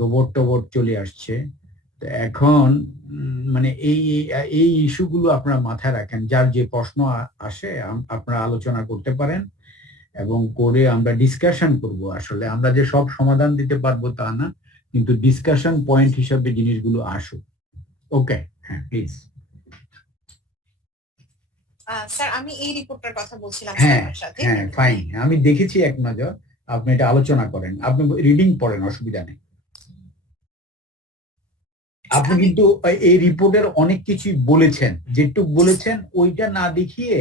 Robot টোবট চলে আসছে। তো এখন মানে এই এই ইস্যুগুলো আপনারা মাথায় রাখেন, যার যে প্রশ্ন আসে আপনারা আলোচনা করতে পারেন এবং করে আমরা ডিসকাশন করব। আসলে আমরা যে সব সমাধান দিতে পারবো তা না, কিন্তু ডিসকাশন পয়েন্ট হিসাবে জিনিসগুলো আসুক। ওকে, হ্যাঁ প্লিজ। স্যার আমি এই রিপোর্টটার কথা বলছিলাম স্যার হ্যাঁ আপনার সাথে। হ্যাঁ ফাইন, আমি দেখেছি এক নজর, আপনি এটা আলোচনা করেন, আপনি রিডিং পড়েন, অসুবিধা নেই। আপনি কিন্তু এই রিপোর্টের অনেক কিছুই বলেছেন, যেটুক বলেছেন ওইটা না দেখিয়ে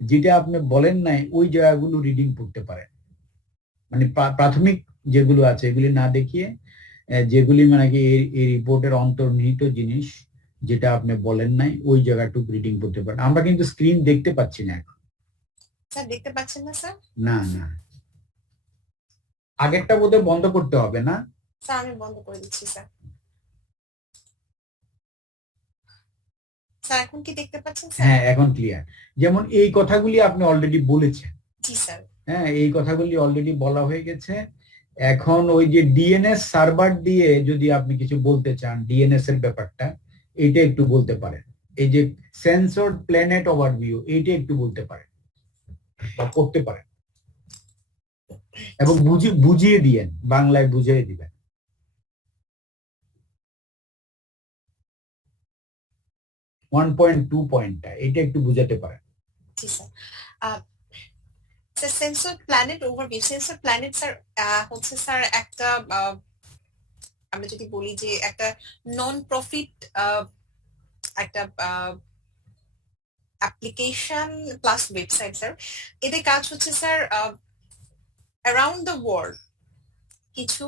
যেটা আপনি বলেন নাই ওই জায়গাগুলো রিডিং পড়তে পারেন। মানে প্রাথমিক যেগুলো আছে এগুলি না দেখিয়ে যেগুলি মানে কি এই রিপোর্টের অন্তর্নিহিত জিনিস যেটা আপনি বলেন নাই ওই জায়গাটুকু রিডিং করতে পারেন। আমরা কিন্তু স্ক্রিন দেখতে পাচ্ছি না এখন। স্যার দেখতে পাচ্ছেন না স্যার? না না, আগেরটা বোধহয় বন্ধ করতে হবে না? স্যার আমি বন্ধ করে দিচ্ছি স্যার। স্যার এখন কি দেখতে পাচ্ছেন স্যার? হ্যাঁ এখন ক্লিয়ার। যেমন এই কথাগুলি আপনি অলরেডি বলেছেন। জি স্যার। হ্যাঁ এই কথাগুলি অলরেডি বলা হয়ে গেছে। এখন ওই যে ডিএনএস সার্ভার দিয়ে যদি আপনি কিছু বলতে চান ডিএনএস এর ব্যাপারটা, এইটা একটু বলতে পারেন। এই যে সেন্সরড প্ল্যানেট ওভারভিউ এইটা একটু বলতে পারেন বা পড়তে পারেন এবং বুঝিয়ে দিয়েন, বাংলায় বুঝিয়ে দিবেন। 1.2 পয়েন্টটা এটা একটু বুঝাতে পারেন। জি sir. Sensor planet overview, sensor planet sir হচ্ছে স্যার একটা আমরা যদি বলি যে একটা নন প্রফিট একটা অ্যাপ্লিকেশন প্লাস ওয়েবসাইট স্যার। এদের কাজ হচ্ছে স্যার অ্যারাউন্ড দ্য ওয়ার্ল্ড কিছু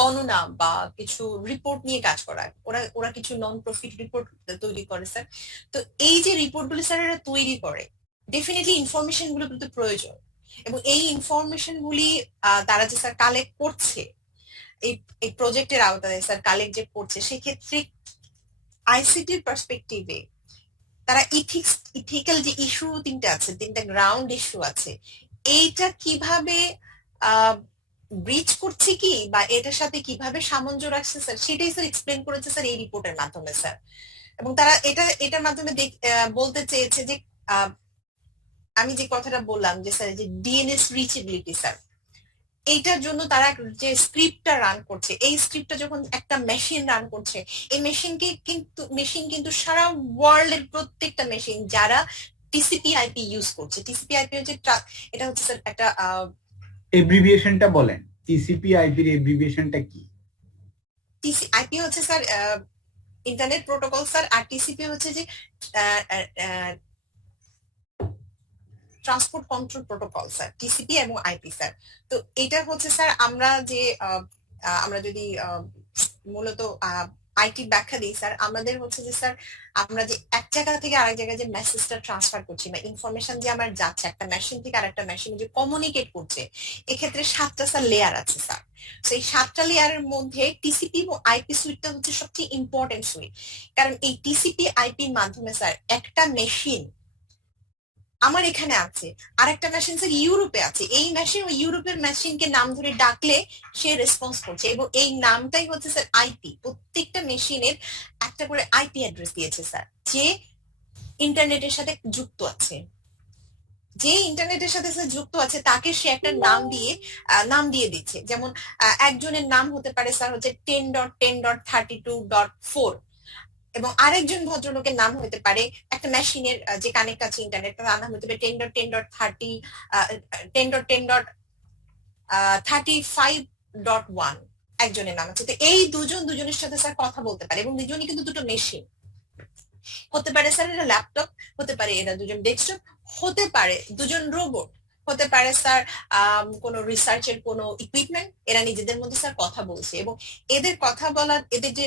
গণনা বা কিছু রিপোর্ট নিয়ে কাজ করা। ওরা ওরা কিছু নন প্রফিট রিপোর্ট তৈরি করে স্যার। তো এই যে রিপোর্ট গুলো স্যার এরা তৈরি করে, ডেফিনেটলি ইনফরমেশন গুলো কিন্তু প্রয়োজন, এবং এই ইনফরমেশন গুলি তারা যে স্যার কালেক্ট করছে এই প্রজেক্টের আওতায় স্যার কালেক্ট যে করছে, সেক্ষেত্রে আইসিটির পার্সপেক্টিভে তারা ইথিক্যাল যে ইস্যু তিনটা গ্রাউন্ড ইস্যু আছে, এইটা কিভাবে ব্রিচ করছে কি বা এটার সাথে কিভাবে সামঞ্জস্য রাখছে স্যার, সেটাই স্যার এক্সপ্লেন করেছে স্যার এই রিপোর্টের মাধ্যমে স্যার। এবং তারা এটার মাধ্যমে বলতে চেয়েছে যে আমি যে কথাটা বললাম যে স্যার যে ডিএনএস রিচেবিলিটি স্যার, এইটার জন্য তারা যে স্ক্রিপ্টটা রান করছে, এই স্ক্রিপ্টটা যখন একটা মেশিন রান করছে, এই মেশিন কিন্তু সারা ওয়ার্ল্ডের প্রত্যেকটা মেশিন যারা টিসিপি আইপি ইউজ করছে, টিসিপি আইপি হচ্ছে এটা হচ্ছে স্যার একটা এব্রিভিয়েশনটা বলেন, টিসিপি আইপির এব্রিভিয়েশনটা কি? আইপি হচ্ছে স্যার ইন্টারনেট প্রোটোকল স্যার, আর টিসিপি হচ্ছে যে transport control protocol sir, TCP এবং আইপি স্যার। তো এটা হচ্ছে স্যার আমরা যদি মূলত আইটি ব্যাখ্যা দিই স্যার, আমাদের হচ্ছে যে স্যার আমরা যে এক জায়গা থেকে আরেক জায়গায় যে মেসেজটা ট্রান্সফার করছি বা ইনফরমেশন যে আমার যাচ্ছে একটা মেশিন থেকে আরেকটা মেশিনে যে কমিউনিকেট করছে, এক্ষেত্রে 7টা স্যার লেয়ার আছে স্যার। সেই 7টা লেয়ারের মধ্যে টিসিপি এবং আইপি সুইটটা হচ্ছে সবচেয়ে ইম্পর্টেন্ট সুইট। কারণ এই টিসিপি আইপির মাধ্যমে স্যার একটা মেশিন আমার এখানে আছে, আরেকটা মেশিন স্যার ইউরোপে আছে, এই মেশিন ওই ইউরোপের মেশিনকে নাম ধরে ডাকলে সে রেসপন্স করছে, এবং এই নামটাই হচ্ছে স্যার আইপি। প্রত্যেকটা মেশিনের একটা করে আইপি অ্যাড্রেস দিয়েছে স্যার, যে ইন্টারনেটের সাথে যুক্ত আছে। যে ইন্টারনেটের সাথে স্যার যুক্ত আছে তাকে সে একটা নাম দিয়ে দিচ্ছে। যেমন একজনের নাম হতে পারে স্যার হচ্ছে 10.10.32.4, এবং আরেকজন ভদ্রলোকের নাম হতে পারে একটা মেশিনের যে কানেক্ট আছে ইন্টারনেট, তার নাম হতে পারে 10.10.30 10.10.35.1 একজনের নাম আছে। তো এই দুজনের সাথে স্যার কথা বলতে পারে, এবং দুজনই কিন্তু দুটো মেশিন হতে পারে স্যার, এরা ল্যাপটপ হতে পারে, এরা দুজন ডেস্কটপ হতে পারে, দুজন রোবট হতে পারে স্যার, কোনো রিসার্চের কোনো ইকুইপমেন্ট, এরা নিজেদের মধ্যে স্যার কথা বলছে, এবং এদের কথা বলার এদের যে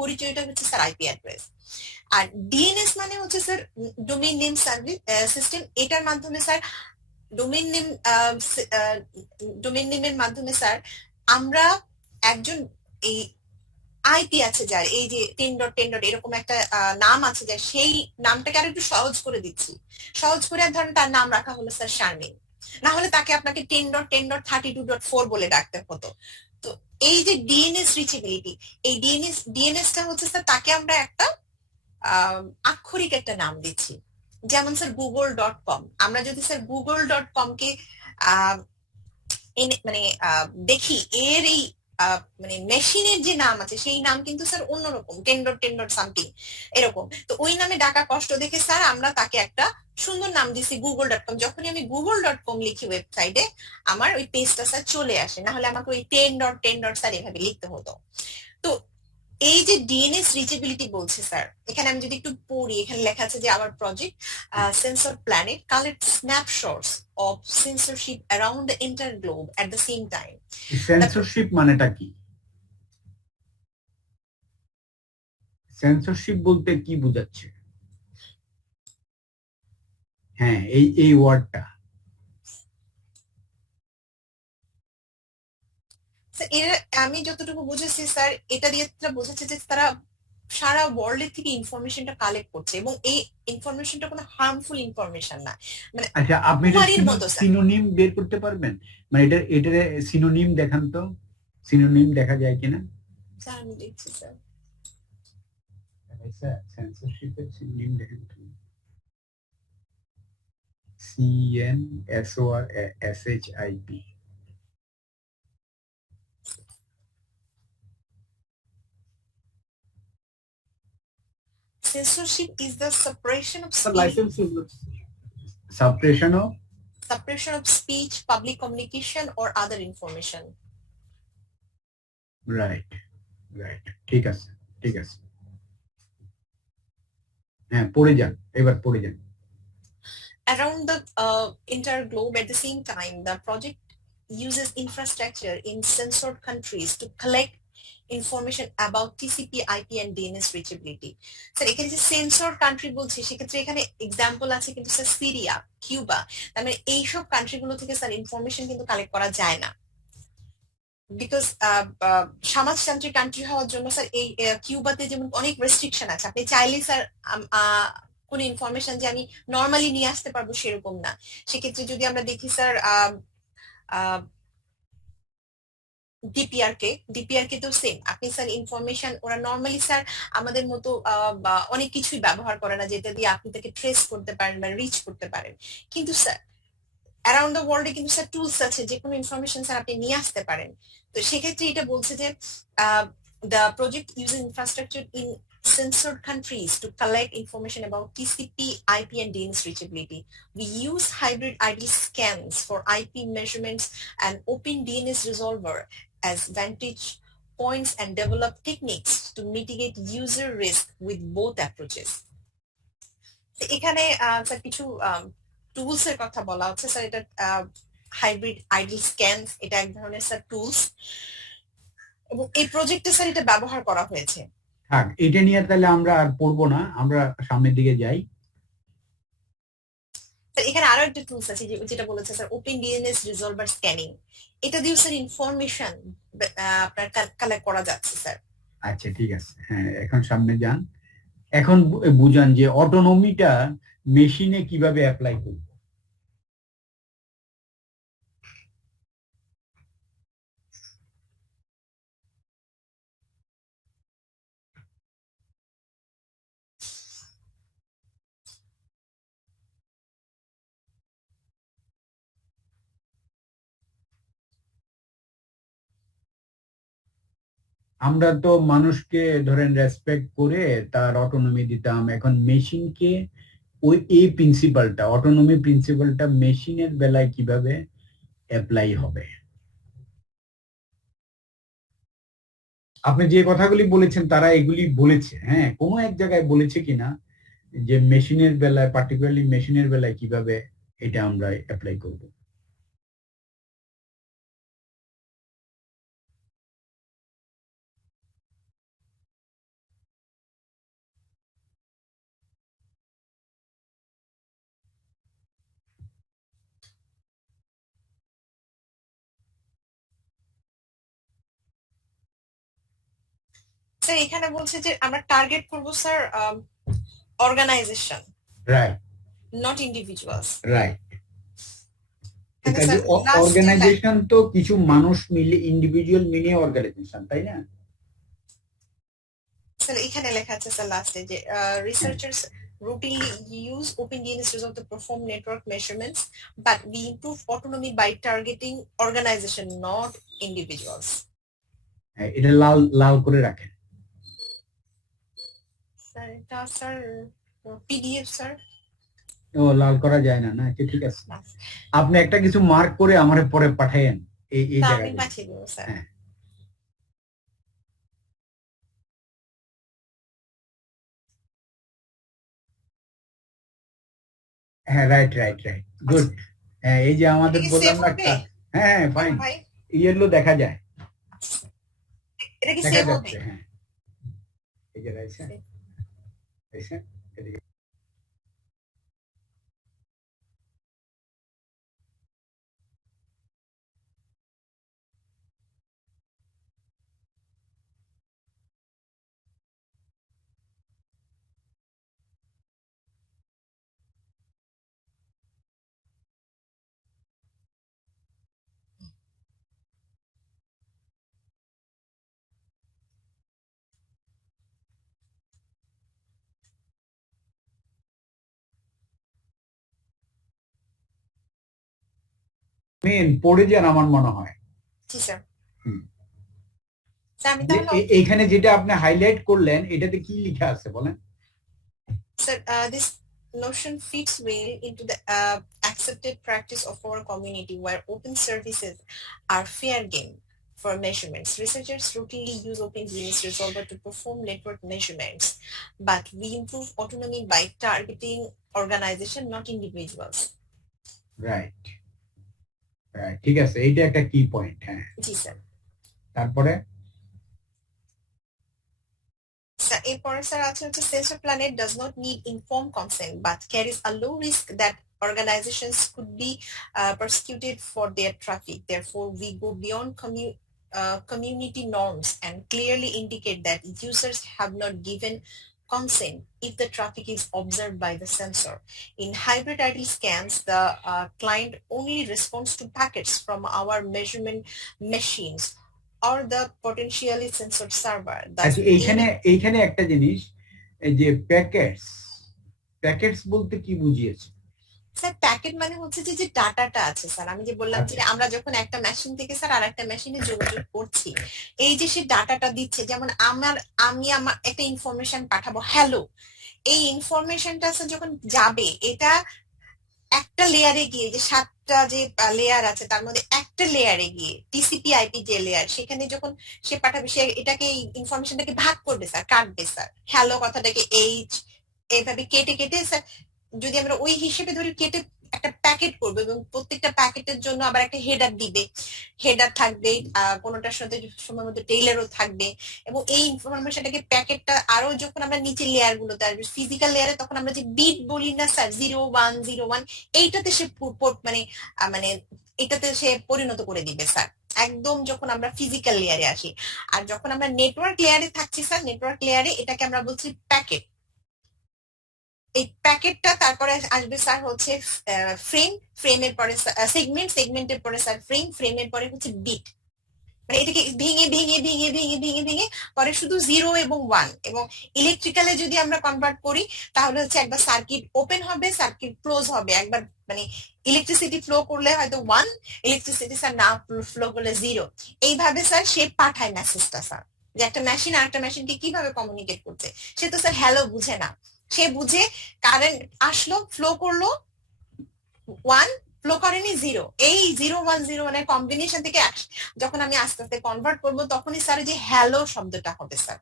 পরিচয়টা হচ্ছে স্যার আইপি অ্যাড্রেস। আর ডিএনএস মানে হচ্ছে sir domain name service system. এটার মাধ্যমে স্যার ডোমেইন নেমের মাধ্যমে স্যার আমরা একজন এই আইপি আছে যার, এই যে 10.10. এরকম একটা নাম আছে যার, সেই নামটাকে আর একটু সহজ করে দিচ্ছি। সহজ করে ধরেন তার নাম রাখা হলো স্যার শারমিন, না হলে তাকে আপনাকে 10.10.32.4 বলে ডাকতে হতো। তো এই যে ডিএনএস রিচেবিলিটি, এই ডিএনএসটা হচ্ছে স্যার তাকে আমরা একটা আক্ষরিক একটা নাম দিচ্ছি। যেমন স্যার google.com, আমরা যদি স্যার google.com কে মানে দেখি এর এই মানে মেশিনের যে নাম আছে সেই নাম কিন্তু স্যার অন্যরকম, টেন্ডর সামথিং এরকম। তো ওই নামে ডাকা কষ্ট দেখে স্যার আমরা তাকে একটা সুন্দর নাম দিছি google.com। যখনই আমি google.com লিখি ওয়েবসাইটে, আমার ওই পেজটা স্যার চলে আসে, না হলে আমাকে ওই টেন্ডর স্যার এভাবে লিখতে হতো। তো এই যে ডিএনএস রিচেবিলিটি বলছে স্যার, এখানে আমি যদি একটু পড়ি, এখানে লেখা আছে যে our project censor planet collect snapshots of censorship around the entire globe at the same time. Censorship মানেটা কি? সেন্সরশিপ বলতে কি বোঝাচ্ছে? হ্যাঁ, এই ওয়ার্ডটা এর আমি যতটুকু বুঝেছি স্যার, এটা দিয়ে বোঝাচ্ছে যে তারা সারা ওয়ার্ল্ড থেকে ইনফরমেশনটা কালেক্ট করছে এবং এই ইনফরমেশনটা কোনো হার্মফুল ইনফরমেশন না। মানে আচ্ছা, আপনি কুমারীর মতো স্যার। সিনোনিম বের করতে পারবেন? মানে এটার সিনোনিম দেখান তো, সিনোনিম দেখা যায় কিনা? স্যার আমি দেখছি স্যার। সেন্সরশিপের সিনোনিম দেখেন তো। CNSORSHIP। Censorship is the suppression of The speech, license is suppression of public communication or other information. Right, ঠিক আছে, হ্যাঁ পড়ে যান, এবার পড়ে যান। Around the entire globe at the same time, the project uses infrastructure in censored countries to collect information about TCP, IP and DNS reachability. Sir এখানে যে সেন্সর কান্ট্রি বলছি, সেক্ষেত্রে এখানে এক্সাম্পল আছে কিন্তু স্যার সিরিয়া, কিউবা। তার মানে এইসব কান্ট্রিগুলো থেকে স্যার ইনফরমেশন কিন্তু কালেক্ট করা যায় না, বিকজ সমাজতান্ত্রিক কান্ট্রি হওয়ার জন্য স্যার এই কিউবাতে যেমন অনেক রেস্ট্রিকশন আছে। আপনি চাইলে স্যার কোন ইনফরমেশন যে আমি নর্মালি নিয়ে আসতে পারবো সেরকম না। সেক্ষেত্রে যদি আমরা দেখি স্যার ডিপিআর কে তো সেম, আপনি স্যার ইনফরমেশন ওরা নর্মালি স্যার আমাদের মতো বা অনেক কিছুই ব্যবহার করে না যেটা দিয়ে আপনি তাকে ট্রেস করতে পারেন বা রিচ করতে পারেন। কিন্তু স্যার অ্যারাউন্ড দ্য ওয়ার্ল্ডে কিন্তু স্যার টুলস আছে, যে কোনো ইনফরমেশন স্যার আপনি নিয়ে আসতে পারেন। তো সেক্ষেত্রে এটা বলছে যে the project use infrastructure in censored countries to collect information about TCP, IP, and DNS reachability. We use hybrid ID scans for IP measurements and open DNS resolver as vantage points and develop techniques to mitigate user risk with both approaches. এখানে sir কিছু tools এর কথা বলা হচ্ছে sir. এটা hybrid ID scan, এটা এক ধরনের স্যার টুলস, এবং এই প্রজেক্টে স্যার এটা ব্যবহার করা হয়েছে। থাক, এটা নিয়ে তাহলে আমরা আর পড়বো না, আমরা সামনের দিকে যাই। এখানে আরো একটা টুলস আছে যেটা বলেছে স্যার ওপেন ডিএনএস রিজলভার স্ক্যানিং। এটা দিয়ে স্যার ইনফরমেশন আপনার কালেক্ট করা যাচ্ছে স্যার। আচ্ছা ঠিক আছে, হ্যাঁ এখন সামনে যান। এখন বুঝান যে অটোনমিটা মেশিনে কিভাবে অ্যাপ্লাই করব। আমরা তো মানুষকে ধরেন রেসপেক্ট করে তার অটোনমি দিতাম, এখন মেশিনকে ওই এই প্রিন্সিপালটা, অটোনমি প্রিন্সিপালটা মেশিনের বেলায় কিভাবে অ্যাপ্লাই হবে। আপনি যে কথাগুলি বলেছেন তারা এগুলি বলেছে, হ্যাঁ কোনো এক জায়গায় বলেছে কিনা যে মেশিনের বেলায়, পার্টিকুলারলি মেশিনের বেলায় কিভাবে এটা আমরা অ্যাপ্লাই করব। স্যার এখানে বলছে যে আমরা টার্গেট করব sir organisation, right, not individuals. Right, এখানে কাজে স্যার লাস্ট অর্গানাইজেশন তো কিছু মানুষ মিলে ইন্ডিভিজুয়াল মিলিয়ে অর্গানাইজেশন, তাই না? স্যার এখানে লেখা আছে স্যার লাস্টে যে researchers routinely use OpenDNS results to perform network measurements, but we improve autonomy by targeting organization, not individuals. হ্যাঁ, এটা লাল লাল করে রাখেন। স্যার এটা স্যার পিডিএফ স্যার। ও, লাল করা যায় না, না আচ্ছা, ঠিক আছে, আপনি একটা কিছু মার্ক করে আমারে পরে পাঠায়েন এই আমি জায়গায়। পাঠিয়ে দেবো স্যার। হ্যাঁ, হ্যাঁ, রাইট রাইট রাইট, গুড। হ্যাঁ, এই যে আমাদের এটা কি বললাম সেভ না, হবে? হ্যাঁ হ্যাঁ, ফাইন, ভাই ইয়েলো দেখা যায়, এটা কি দেখা সেভ হবে? যাচ্ছে, হ্যাঁ, এই যে রাইছে রাইছে এদিকে। মেন পড়ে যান আমার মনে হয়। জি স্যার। হুম। স্যার আমি যে তাহলে এইখানে যেটা আপনি হাইলাইট করলেন এটাতে কি লেখা আছে বলেন? sir, this notion fits well into the accepted practice of our community where open services are fair game for measurements. Researchers routinely use OpenDNS resolver to perform network measurements, but we improve autonomy by targeting organization, not individuals. Right right, ঠিক আছে, এইটা একটা কি point. হ্যাঁ, জি sir. তারপরে এরপরে sir আছে হচ্ছে sensor planet does not need informed consent but carries a low risk that organizations could be persecuted for their traffic. Therefore, we go beyond community norms and clearly indicate that users have not given consent if the traffic is observed by the sensor. In hybrid ID scans, the client only responds to packets from our measurement machines or the potentially censored server. Thus, আচ্ছা, এইখানে একটা জিনিস, এই যে packets, packets বলতে কি বুঝিয়েছে? Sir packet মানে হচ্ছে যে যে ডাটাটা আছে স্যার, আমি যে বললাম যে আচ্ছা। আমরা যখন একটা মেশিন থেকে স্যার আর একটা মেশিনে যোগাযোগ করছি, এই যে সে ডাটাটা দিচ্ছে, যেমন আমি আমার একটা ইনফরমেশন পাঠাবো হ্যালো, এই ইনফরমেশনটা স্যার যখন যাবে এটা একটা লেয়ারে গিয়ে, যে 7টা যে লেয়ার আছে তার মধ্যে একটা লেয়ারে গিয়ে টিসিপি আইপি যে লেয়ার, সেখানে যখন সে পাঠাবে সে এটাকে ইনফরমেশনটাকে ভাগ করবে স্যার, কাটবে স্যার, হ্যালো কথাটাকে এইচ এইভাবে কেটে কেটে স্যার, যদি আমরা ওই হিসেবে ধরি কেটে একটা প্যাকেট করবো এবং প্রত্যেকটা প্যাকেটের জন্য আবার একটা হেডার দিবে, হেডার থাকবে, কোনোটার সাথে সময় মতো টেইলারও থাকবে, এবং এই ইনফরমেশনটাকে প্যাকেটটা আরো যখন আমরা নিচে লেয়ার গুলোতে আসবে ফিজিক্যাল লেয়ারে, তখন আমরা যে বিট বলি না স্যার 0101, এইটাতে সে মানে মানে এটাতে সে পরিণত করে দিবে স্যার, একদম যখন আমরা ফিজিক্যাল লেয়ারে আসি। আর যখন আমরা নেটওয়ার্ক লেয়ারে থাকছি স্যার, নেটওয়ার্ক লেয়ারে এটাকে আমরা বলছি প্যাকেট। এই প্যাকেটটা তারপরে আসবে স্যার হচ্ছে ফ্রেমের পরে সেগমেন্টের পরে স্যার ফ্রেমের পরে হচ্ছে বিট, মানে এটাকে ভেঙে ভেঙে ভেঙে ভেঙে ভেঙে ভেঙে পরে শুধু 0 এবং 1, এবং ইলেকট্রিক্যালে যদি আমরা কনভার্ট করি তাহলে হচ্ছে একবার সার্কিট ওপেন হবে, সার্কিট ক্লোজ হবে, একবার মানে ইলেকট্রিসিটি ফ্লো করলে হয়তো 1, ইলেকট্রিসিটি স্যার না ফ্লো করলে 0। এইভাবে স্যার সে পাঠায় মেসেজটা স্যার, যে একটা মেশিন আর একটা মেশিনকে কিভাবে কমিউনিকেট করছে। সে তো স্যার হ্যালো বুঝে না, সে বুঝে কারেন্ট আসলো ফ্লো করলো 1, ফ্লো করেনি 0, এই 0101 এর কম্বিনেশন থেকে যখন আমি আস্তে আস্তে কনভার্ট করব তখনই স্যার যে হ্যালো শব্দটা হবে স্যার।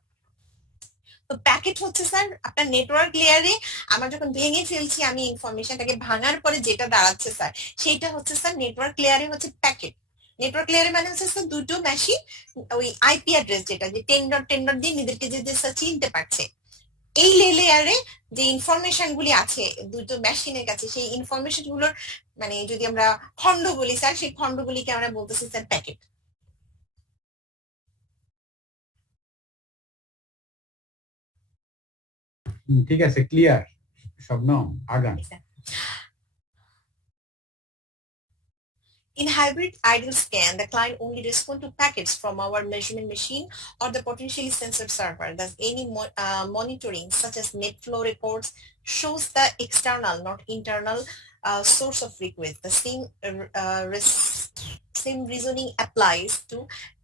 তো প্যাকেট হচ্ছে স্যার আপনার নেটওয়ার্ক লেয়ারে আমরা যখন ভেঙে ফেলছি, আমি ইনফরমেশনটাকে ভাঙার পরে যেটা দাঁড়াচ্ছে স্যার, সেইটা হচ্ছে স্যার নেটওয়ার্ক লেয়ারে হচ্ছে প্যাকেট। নেটওয়ার্ক লেয়ারে মানে হচ্ছে স্যার দুটো মেশিন ওই আইপি অ্যাড্রেস যেটা যে 10.10 দিয়ে নিজেদেরকে যে স্যার চিনতে পারছে, এই লেয়ারে যে ইনফরমেশন গুলি আছে দুটো মেশিনের কাছে, সেই ইনফরমেশন গুলোর মানে যদি আমরা খন্ড বলি স্যার, সেই খন্ডগুলিকে আমরা বলতেছি স্যার প্যাকেট। ঠিক আছে, ক্লিয়ার শবনম, আগান। In hybrid ideal scan, the client only responds to packets from our measurement machine or the potentially censored server. Thus, any monitoring, such as net flow reports, shows the external, not internal, source of request. The same reasoning applies to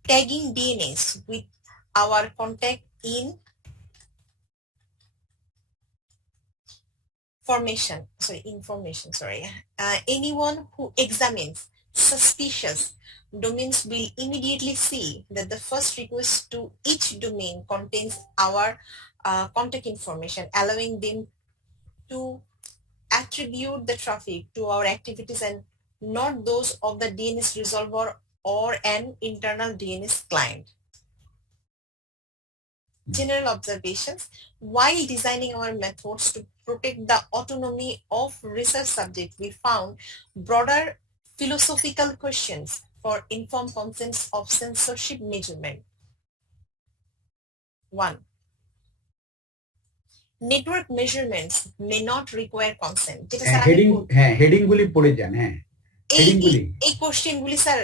tagging DNS with our contact information. Anyone who examines suspicious domains will immediately see that the first request to each domain contains our contact information, allowing them to attribute the traffic to our activities and not those of the DNS resolver or an internal DNS client. General observations. While designing our methods to protect the autonomy of research subjects, we found broader philosophical questions for informed consents of censorship measurement. 1. Network measurements may not require consent. Heading গুলি পড়ে যান। হ্যাঁ, এই question গুলি sir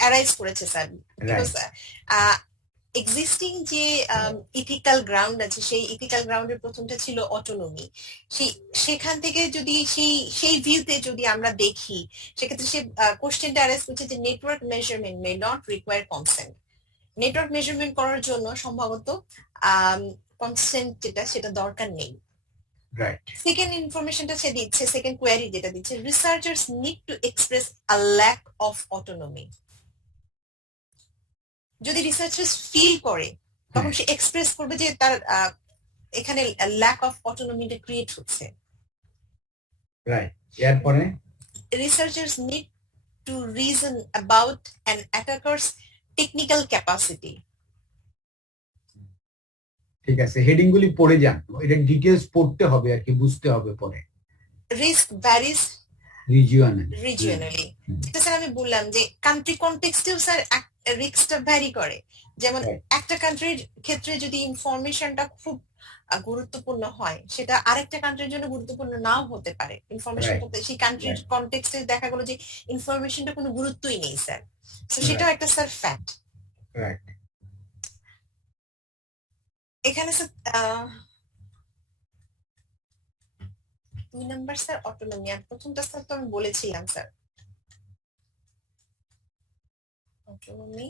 arise করেছে sir, because existing যে ethical ground আছে, সেই ইথিক্যাল গ্রাউন্ডের প্রথমটা ছিল অটোনমি। সেখান থেকে যদি সেই ভিউতে যদি আমরা দেখি, সেক্ষেত্রে সে কোশ্চেনটা অ্যারেজ করছে যে network measurement may not require consent. Network measurement করার জন্য সম্ভবত কনসেন্ট সেটা দরকার নেই। সেকেন্ড ইনফরমেশনটা সে দিচ্ছে, সেকেন্ড কোয়ারি যেটা দিচ্ছে, researchers need to express a lack of autonomy. যদি রিসার্চার্স ফিল করে তখন সে এক্সপ্রেস করবে যে তার এখানে ল্যাক অফ অটোনমিটা ক্রিয়েট হচ্ছে। এরপরে researchers need to reason about an attackers technical capacity. ঠিক আছে, হেডিং গুলি পড়ে যান, এটা ডিটেইলস পড়তে হবে আর কি, বুঝতে হবে পরে। রিস্ক ভ্যারিজ রিজিওনালি, যেটা স্যার আমি বললাম যে কান্ট্রি কনটেক্সটেও স্যার রিস্কটা ভ্যারি করে। যেমন একটা কান্ট্রির ক্ষেত্রে যদি ইনফরমেশনটা খুব গুরুত্বপূর্ণ হয়, সেটা আরেকটা কান্ট্রির জন্য গুরুত্বপূর্ণ নাও হতে পারে। ইনফরমেশনটা সেই কান্ট্রির কনটেক্সটে দেখা গেল যে ইনফরমেশনটা কোনো গুরুত্বই নেই স্যার, তো সেটাও একটা স্যার ফ্যাক্ট। এখানে স্যার 2 নাম্বার স্যার অটোনমি, আর প্রথমটা স্যার তো আমি বলেছিলাম স্যার অটোনমি।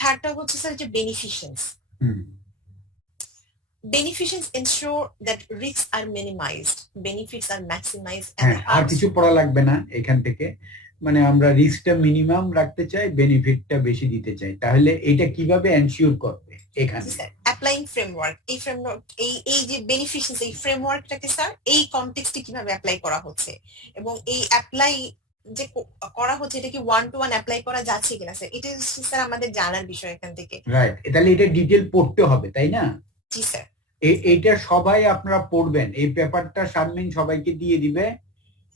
থার্ডটা হচ্ছে স্যার যে বেনিফিশিয়েন্স। Beneficence ensure that risks are minimized, benefits are maximized, আর কিছু পড়া লাগবে না এখান থেকে। মানে আমরা রিস্কটা মিনিমাম রাখতে চাই, বেনিফিটটা বেশি দিতে চাই, তাহলে এটা কিভাবে এনশিওর করবে? এখানে অ্যাপ্লাইং ফ্রেমওয়ার্ক, এই ফ্রেমওয়ার্ক এই যে বেনিফিশিয়েন্স, এই ফ্রেমওয়ার্কটাকে স্যার এই কনটেক্সটে কিভাবে অ্যাপ্লাই করা হচ্ছে, এবং এই অ্যাপ্লাই যে করা হচ্ছে এটা কি 1-to-1 অ্যাপ্লাই করা যাচ্ছে কিনা স্যার, এটা স্যার আমাদের জানার বিষয় এখান থেকে। রাইট, তাহলে এটা ডিটেইল পড়তে হবে, তাই না? জি স্যার। এইটা সবাই আপনারা পড়বেন, এই পেপারটা শারমিন সবাইকে দিয়ে দিবে,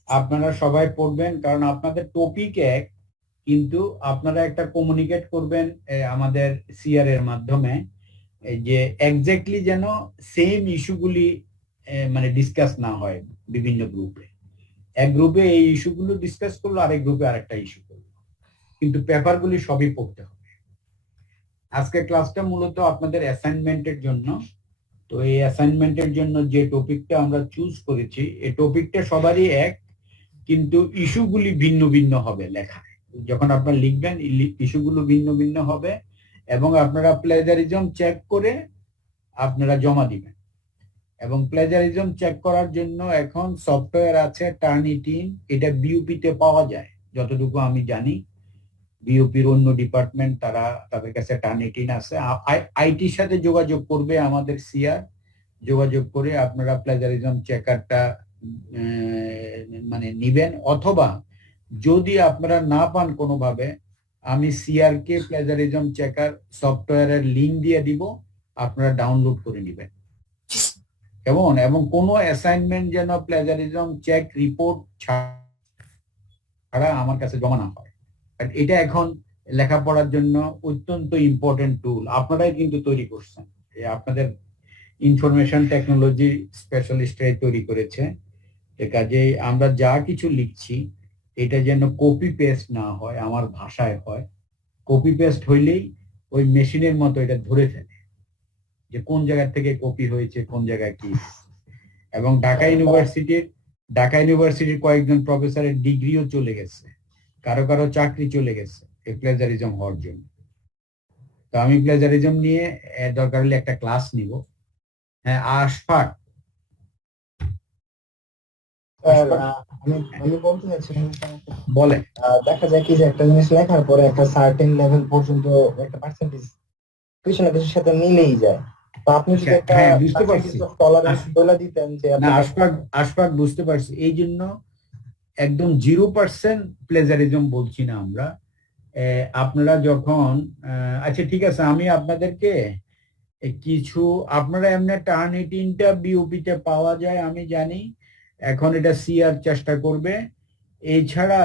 আপনারা সবাই পড়বেন, কারণ আপনাদের টপিক এক, কিন্তু আপনারা একটা কমিউনিকেট করবেন আমাদের সিআর এর মাধ্যমে, যে এক্স্যাক্টলি যেন সেম ইস্যুগুলি মানে ডিসকাস না হয় বিভিন্ন গ্রুপে। এক গ্রুপে এই ইস্যুগুলো ডিসকাস করলো, আরেক গ্রুপে আরেকটা ইস্যু করলো, কিন্তু পেপারগুলি সবই পড়তে হবে। আজকে ক্লাসটা মূলত আপনাদের অ্যাসাইনমেন্টের জন্য। তো এই অ্যাসাইনমেন্টের জন্য যে টপিকটা আমরা চুজ করেছি, এই টপিকটা সবারই এক, কিন্তু ইস্যুগুলি ভিন্ন ভিন্ন হবে লেখা। যখন আপনারা লিখবেন ইস্যুগুলো ভিন্ন ভিন্ন হবে, এবং আপনারা প্লেজারিজম চেক করে আপনারা জমা দিবেন। এবং প্লেজারিজম চেক করার জন্য এখন সফটওয়্যার আছে টার্নিটিন, এটা বিইউপিতে পাওয়া যায় যতটুকু আমি জানি। বিইউপির অন্য ডিপার্টমেন্ট তাদের কাছে টার্নিটিন আছে। আইটির সাথে যোগাযোগ করবে আমাদের সিআর, যোগাযোগ করে আপনারা প্লেজারিজম চেকারটা মানে নিবেন, অথবা যদি আপনারা না পান কোনোভাবে, আমি সিআর কে প্লেজারিজম চেকার সফটওয়্যারের লিংক দিয়ে দিব, আপনারা ডাউনলোড করে নেবেন। এবং কোনো অ্যাসাইনমেন্ট যেন প্লেজারিজম চেক রিপোর্ট ছাড়া আমার কাছে জমা না হয়। এটা এখন লেখাপড়ার জন্য অত্যন্ত ইম্পর্টেন্ট টুল, আপনারাই কিন্তু তৈরি করছেন, আপনাদের ইনফরমেশন টেকনোলজি স্পেশালিস্টরাই তৈরি করেছে। কাজেই আমরা যা কিছু লিখছি এটা যেন কপি পেস্ট না হয়, আমার ভাষায় হয়। কপি পেস্ট হইলেই ওই মেশিনের মতো এটা ধরে ফেলে যে কোন জায়গা থেকে কপি হয়েছে, কোন জায়গায় কি। এবং ঢাকা ইউনিভার্সিটির কয়েকজন প্রফেসরের ডিগ্রিও চলে গেছে, কারো কারো চাকরি চলে গেছে এই প্লেজারিজম হওয়ার জন্য। তো আমি প্লেজারিজম নিয়ে দরকার হলে একটা ক্লাস নিব। হ্যাঁ, আশফাক। আমি বলতে চাচ্ছিলাম বলে দেখা যায় কি যে একটা জিনিস লেখার পরে একটা সার্টেন লেভেল পর্যন্ত একটা পার্সেন্টেজ কিছু না কিছুর সাথে মিলেই যায়। তো আপনি যদি একটা হ্যাঁ, বুঝতে পারছি। টলারেন্স বলে দিতেন যে না, আশফাক বুঝতে পারছি। এই জন্য একদম 0% প্লেজারিজম বলছি না আমরা। আপনারা যখন আচ্ছা ঠিক আছে, আমি আপনাদেরকে কিছু, আপনারা এমনি টার্নিটিনটা বিওপিতে পাওয়া যায় আমি জানি, এখন এটা সিআর চেষ্টা করবে। এছাড়া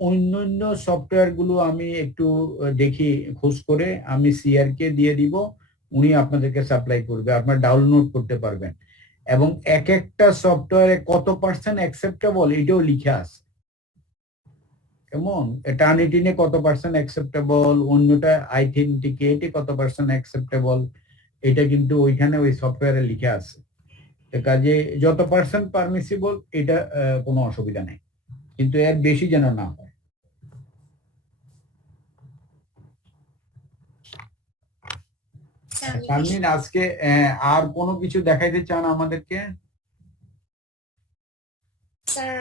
অন্যান্য সফটওয়্যার গুলো আমি একটু দেখি, খোঁজ করে আমি সিআর কে দিয়ে দিব, উনি আপনাদেরকে সাপ্লাই করবে, আপনারা ডাউনলোড করতে পারবেন। এবং এক একটা সফটওয়্যারে কত পার্সেন্ট অ্যাকসেপ্টেবল এটাও লিখে আছে। কেমন, টার্নিটিনে কত পার্সেন্ট অ্যাকসেপ্টেবল, অন্যটা আইথেন্টিকেটে কত পার্সেন্ট অ্যাকসেপ্টেবল, এটা কিন্তু ওইখানে ওই সফটওয়্যারে লিখে আছে। কাজে যত পার্সেন্ট পারমিসিবল এটা কোনো অসুবিধা নেই, কিন্তু এর বেশি যেন না হয়। শারমিন, আজকে আর কোনো কিছু দেখাইতে চান আমাদেরকে? স্যার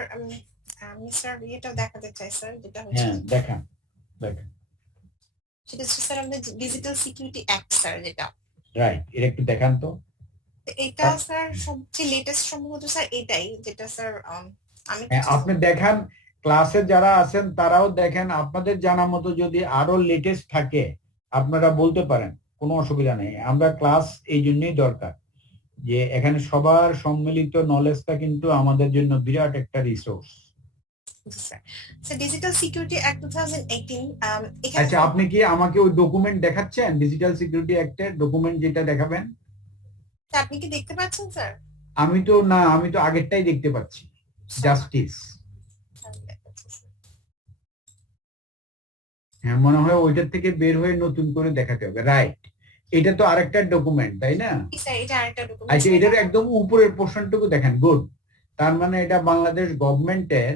আমি স্যার এটা দেখাতে চাই স্যার, যেটা হচ্ছে হ্যাঁ, দেখান। সেটা হচ্ছে স্যার আমাদের ডিজিটাল সিকিউরিটি অ্যাক্ট স্যার, যেটা রাইট, এটা একটু দেখান তো। এটা স্যার সবচেয়ে লেটেস্ট সম্ভবত স্যার এটাই, যেটা স্যার আমি আপনি দেখান, ক্লাসে যারা আছেন তারাও দেখেন, আপনাদের জানা মতো যদি আরো লেটেস্ট থাকে আপনারা বলতে পারেন, কোনো অসুবিধা নেই। আমরা ক্লাস এই জন্যই দরকার যে এখানে সবার সম্মিলিত নলেজটা কিন্তু আমাদের জন্য বিরাট একটা রিসোর্স। Digital security act 2018। আচ্ছা, আপনি কি আমাকে ওই ডকুমেন্ট দেখাচ্ছেন? ডিজিটাল সিকিউরিটি অ্যাক্টের ডকুমেন্ট যেটা দেখাবেন, আপনি কি দেখতে পাচ্ছেন স্যার? আমি তো আগেরটাই দেখতে পাচ্ছি, জাস্টিস। হ্যাঁ, মনে হয় ওইটার থেকে বের হয়ে নতুন করে দেখাতে হবে। রাইট, এটা তো আরেকটা ডকুমেন্ট, তাই না? আচ্ছা, এটার একদম উপরের পোর্শনটুকু দেখেন। গুড। তার মানে এটা বাংলাদেশ গভর্নমেন্টের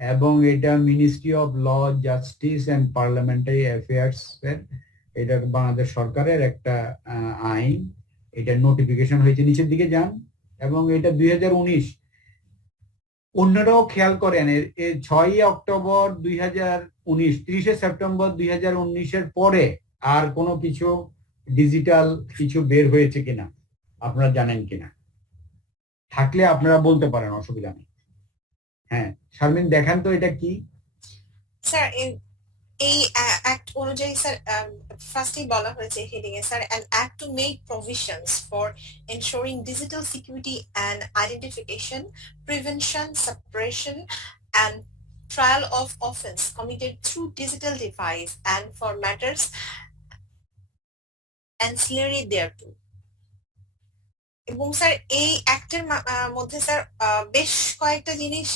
এবং এটা ministry of law, justice and parliamentary affairs এর, এটা বাংলাদেশ সরকারের একটা আইন। এটা নোটিফিকেশন হয়েছে, নিচের দিকে যান। এবং এটা 2019। অন্যরাও খেয়াল করেন, 6 অক্টোবর 2019, 30 সেপ্টেম্বর 2019 পরে আর কোনো কিছু ডিজিটাল কিছু বের হয়েছে কিনা আপনারা জানেন কিনা? থাকলে আপনারা বলতে পারেন, অসুবিধা নেই। হ্যাঁ, শারমিন দেখান তো এটা কি। স্যার এই অ্যাক্ট অনুযায়ী স্যার ফার্স্টেই বলা হয়েছে heading A sir, an act to make provisions for ensuring digital security and identification, prevention, suppression and trial of offense committed through digital device and for matters ancillary thereto। এবং sir এই অ্যাক্টের মধ্যে sir বেশ কয়েকটা জিনিস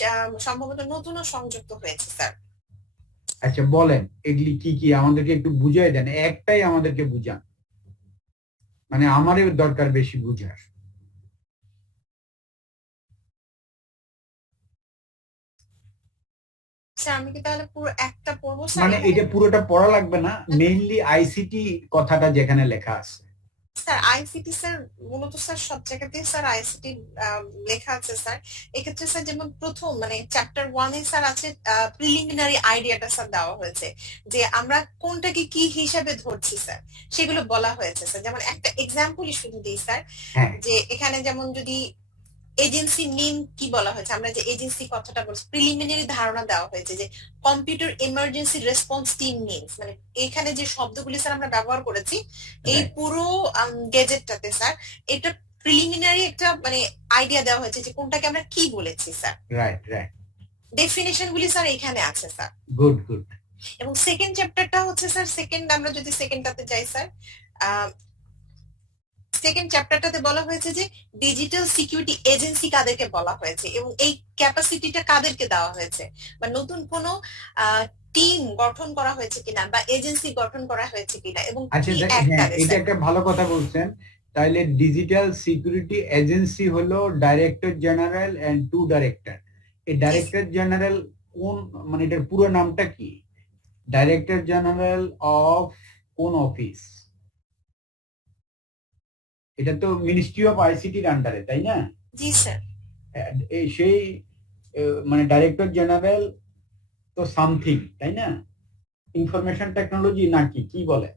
সম্ভবত নতুনও সংযুক্ত হয়েছে sir. আচ্ছা, বলেন এগুলি কি কি, আমাদেরকে একটু বুঝিয়ে দেন। একটাই আমাদেরকে বুঝান, মানে আমারই দরকার বেশি বুঝার। স্যার আমি কি তাহলে পুরো একটা পড়বো স্যার? মানে এটা পুরোটা পড়া লাগবে না, মেইনলি আইসিটি কথাটা যেখানে লেখা আছে। স্যার আইসিটি স্যার মূলত স্যার সব জায়গাতেই স্যার আইসিটি লেখা আছে স্যার। এক্ষেত্রে স্যার যেমন প্রথম মানে চ্যাপ্টার 1 এ স্যার আছে প্রিলিমিনারি আইডিয়াটা স্যার দেওয়া হয়েছে, যে আমরা কোনটাকে কি হিসাবে ধরছি স্যার, সেগুলো বলা হয়েছে স্যার। যেমন একটা এক্সাম্পলই শুধু দিই স্যার, যে এখানে যেমন যদি এজেন্সি নেম কি বলা হয়েছে, আমরা যে এজেন্সি কথাটা বলছি, প্রিলিমিনারি ধারণা দেওয়া হয়েছে যে computer emergency response team means, মানে এখানে যে শব্দগুলি স্যার আমরা ব্যবহার করেছি এই পুরো গেজেটটাতে স্যার, এটা প্রিলিমিনারি একটা মানে আইডিয়া দেওয়া হয়েছে যে কোনটাকে আমরা কি বলেছি স্যার। রাইট রাইট, ডেফিনিশন গুলি স্যার এখানে আছে স্যার। Good good. এবং সেকেন্ড চ্যাপ্টারটা হচ্ছে স্যার, আমরা যদি সেকেন্ডটাতে যাই স্যার, সেকেন্ড চ্যাপ্টারটাতে বলা হয়েছে যে ডিজিটাল সিকিউরিটি এজেন্সি কাদেরকে বলা হয়েছে এবং এই ক্যাপাসিটিটা কাদেরকে দেওয়া হয়েছে, বা নতুন কোনো টিম গঠন করা হয়েছে কিনা বা এজেন্সি গঠন করা হয়েছে কিনা, এবং আচ্ছা কি অ্যাক্ট হ্যাঁ, তাদের এটা স্যার। একটা ভালো কথা বলছেন। তাহলে ডিজিটাল সিকিউরিটি এজেন্সি হলো ডাইরেক্টর জেনারেল এন্ড 2 ডাইরেক্টর। এই ডাইরেক্টর জেনারেল কোন, মানে এটার পুরো নামটা কি? ডাইরেক্টর জেনারেল অফ কোন অফিস? এটা তো মিনিস্ট্রি অফ আইসিটির আন্ডারে, তাই না? জি স্যার। সেই মানে ডাইরেক্টর জেনারেল তো সামথিং, তাই না? ইনফরমেশন টেকনোলজি নাকি কি বলে?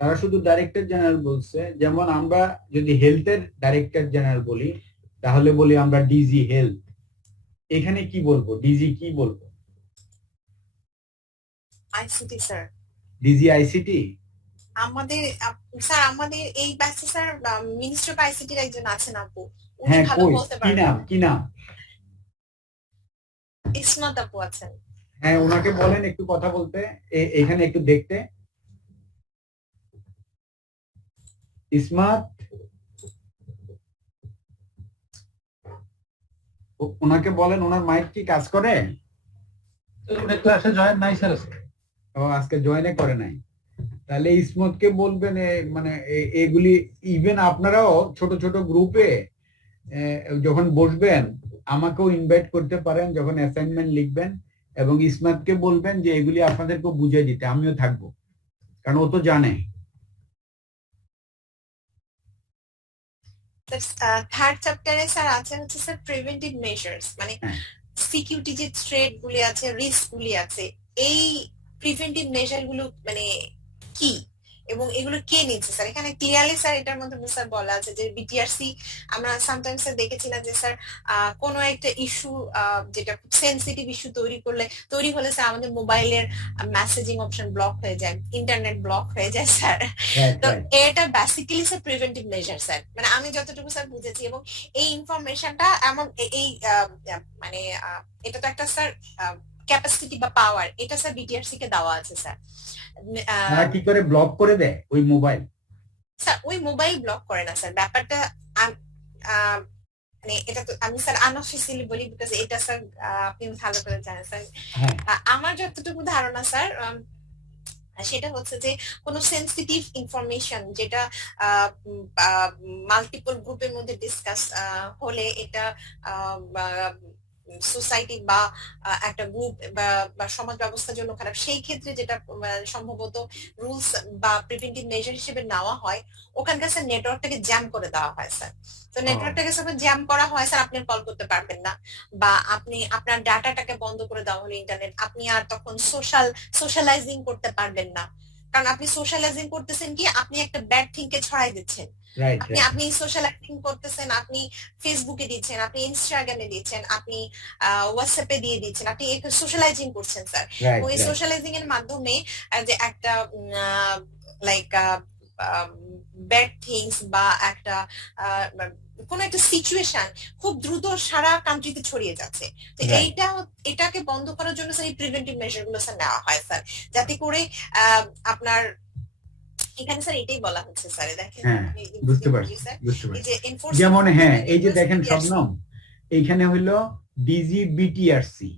তারা শুধু ডাইরেক্টর জেনারেল বলছে। যেমন আমরা যদি হেলথের ডাইরেক্টর জেনারেল বলি, তাহলে বলি আমরা ডিজি হেলথ। এখানে কি বলবো, ডিজি কি বলবো? ICT sir. DG ICT. আমাদের স্যার আমাদের এই ব্যাচে স্যার মিনিস্টার অফ আইসিটির একজন আছেন আপু, উনি হ্যাঁ, ভালো কই বলতে কি পারবেন। নাম, কি নাম? ইসমাত আপু আছেন। হ্যাঁ, ওনাকে বলেন একটু কথা বলতে, এখানে একটু দেখতে। ইসমাত, ওনাকে বলেন। ওনার মাইক কি কাজ করে? উনি ক্লাসে জয়েন নাই স্যার আজকে। ও আজকে জয়েনে করে নাই। তাহলে ইসমতকে বলবেন মানে এগুলি ইভেন আপনারাও ছোট ছোট গ্রুপে যখন বসবেন আমাকেও ইনভাইট করতে পারেন যখন অ্যাসাইনমেন্ট লিখবেন, এবং ইসমাতকে বলবেন যে এগুলি আপনাদেরকে বুঝিয়ে দিতে, আমিও থাকবো, কারণ ও তো জানে। থার্ড চ্যাপ্টারে স্যার আছে হচ্ছে স্যার প্রিভেন্টিভ মেজার্স, মানে হ্যাঁ, সিকিউরিটি যে থ্রেট গুলি আছে, রিস্ক গুলি আছে, এই প্রিভেন্টিভ মেজার গুলো মানে কি এবং এগুলো কে নিচ্ছে স্যার। এখানে ক্লিয়ারলি স্যার এটার মধ্যে স্যার বলা আছে যে বিটিআরসি আমরা সামটাইমস দেখেছিলাম যে স্যার কোনো একটা ইস্যু যেটা খুব সেন্সিটিভ ইস্যু তৈরি হলে স্যার আমাদের মোবাইলের মেসেজিং অপশন ব্লক হয়ে যায়, ইন্টারনেট ব্লক হয়ে যায় স্যার। রাইট তো রাইট। এটা basically sir preventive measure sir, মানে আমি যতটুকু স্যার বুঝেছি। এবং এই ইনফরমেশনটা এমন এই মানে এটা তো একটা স্যার ক্যাপাসিটি বা পাওয়ার, এটা স্যার বিটিআরসি কে দেওয়া আছে স্যার। তারা কি করে ব্লক করে দেয় ওই মোবাইল? স্যার ওই মোবাইল ব্লক করে না স্যার, ব্যাপারটা মানে এটা তো আমি স্যার আনঅফিসিয়ালি বলি বিকজ এটা স্যার আপনি ভালো করে জানেন স্যার। হ্যাঁ, আমার যতটুকু ধারণা স্যার সেটা হচ্ছে যে কোনো সেন্সিটিভ ইনফরমেশন যেটা মাল্টিপল গ্রুপের মধ্যে ডিসকাস হলে এটা সোসাইটি বা একটা গ্রুপ বা সমাজ ব্যবস্থার জন্য খারাপ, সেই ক্ষেত্রে যেটা সম্ভবত রুলস বা প্রিভেন্টিভ মেজার হিসেবে নেওয়া হয়, ওখানকার স্যার নেটওয়ার্কটাকে জ্যাম করে দেওয়া হয় স্যার। তো নেটওয়ার্কটাকে যখন জ্যাম করা হয় স্যার, আপনি কল করতে পারবেন না, বা আপনি আপনার ডাটাটাকে বন্ধ করে দেওয়া হলো ইন্টারনেট, আপনি আর তখন সোশ্যালাইজিং করতে পারবেন না। কারণ আপনি সোশ্যালাইজিং করতেছেন কি, আপনি একটা ব্যাড থিং কে ছড়াই দিচ্ছেন। রাইট আপনি রাইট আপনি সোশ্যালাইজিং করতেছেন, আপনি ফেসবুকে দিচ্ছেন, আপনি ইনস্টাগ্রামে দিচ্ছেন, আপনি হোয়াটসঅ্যাপে দিয়ে দিচ্ছেন, আপনি সোশ্যালাইজিং করছেন স্যার। রাইট এবং এই রাইট। সোশ্যালাইজিং এর মাধ্যমে যে একটা লাইক ব্যাড থিংস বা একটা কোন একটা সিচুয়েশন খুব দ্রুত সারা কান্ট্রিতে ছড়িয়ে যাচ্ছে। তো Right. এটাকে বন্ধ করার জন্য স্যার এই প্রিভেন্টিভ মেজার গুলো স্যার নেওয়া হয় স্যার, যাতে করে আপনার এখানে স্যার এটাই বলা হচ্ছে স্যার, দেখেন হ্যাঁ, আমি বুঝতে পারছি স্যার বুঝতে এই পারছি। যে যেমন হ্যাঁ, এই যে enforcement দেখেন BTRC শবনম, এইখানে হইলো ডিজি বিটিআরসি,